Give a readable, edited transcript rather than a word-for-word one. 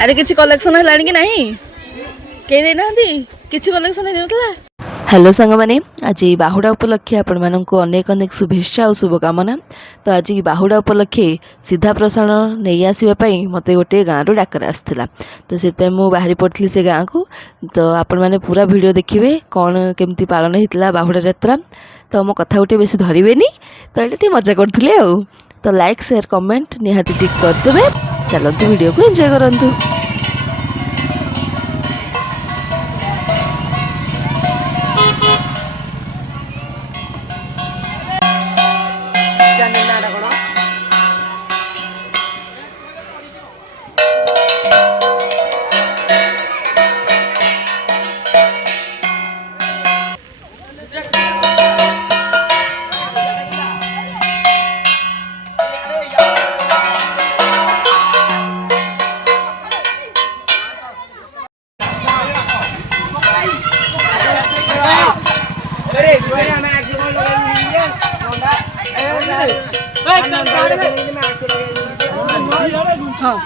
अरे किसी कलेक्शन है कि नहीं कई देना किसी कलेक्शन है। हेलो सांग मैंने आज बाहुड़ा उपलक्षे आपण मानक अनेक अनेक शुभेच्छा और शुभकामना। तो आज बाहुड़ा उपलक्षे सीधा प्रसारण नहीं आसवाई मत गोटे गाँव डाकर आसाला। तो से मुझे बाहरी पड़ी से गाँव को। तो आपण मैंने पूरा वीडियो देखिए कौन केमती पालन होता बाहुड़ा यात्रा। तो मो कथा गोटे बेसी धरवे तो ये मजा करते। तो लाइक शेयर कमेंट निहाती टिक करदे। चलते वीडियो को एंजॉय करंतु। हाँ